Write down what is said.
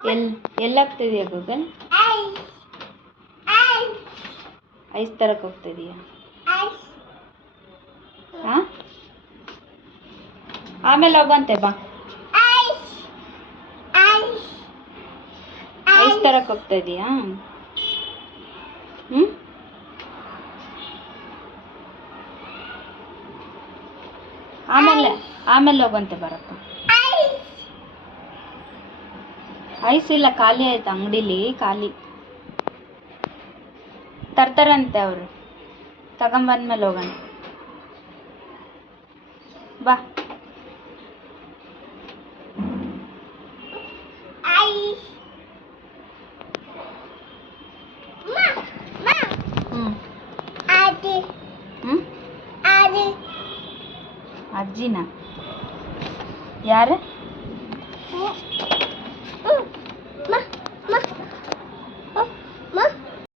ಎಲ್ಲೋಗ್ತಿದೀಯ Google? Ice ತರಕ್ಕೆ ಹೋಗ್ತಿದೀಯ? ಹಾಂ, ಆಮೇಲೆ ಹೋಗಂತೆ ಬಾ. ಐಸ್ ತರಕ್ಕೆ ಹೋಗ್ತಾ ಇದೀಯಾ? ಹ್ಞೂ, ಆಮೇಲೆ ಹೋಗಂತೆ ಬರಪ್ಪ. ಐಸ್ ಇಲ್ಲ, ಖಾಲಿ ಆಯ್ತು ಅಂಗಡೀಲಿ, ಖಾಲಿ. ತರ್ತಾರಂತೆ ಅವರು, ತಗೊಂಬಂದ್ಮೇಲೆ ಹೋಗೋಣ ಬಾ. ಅಜ್ಜಿನ ಯಾರು?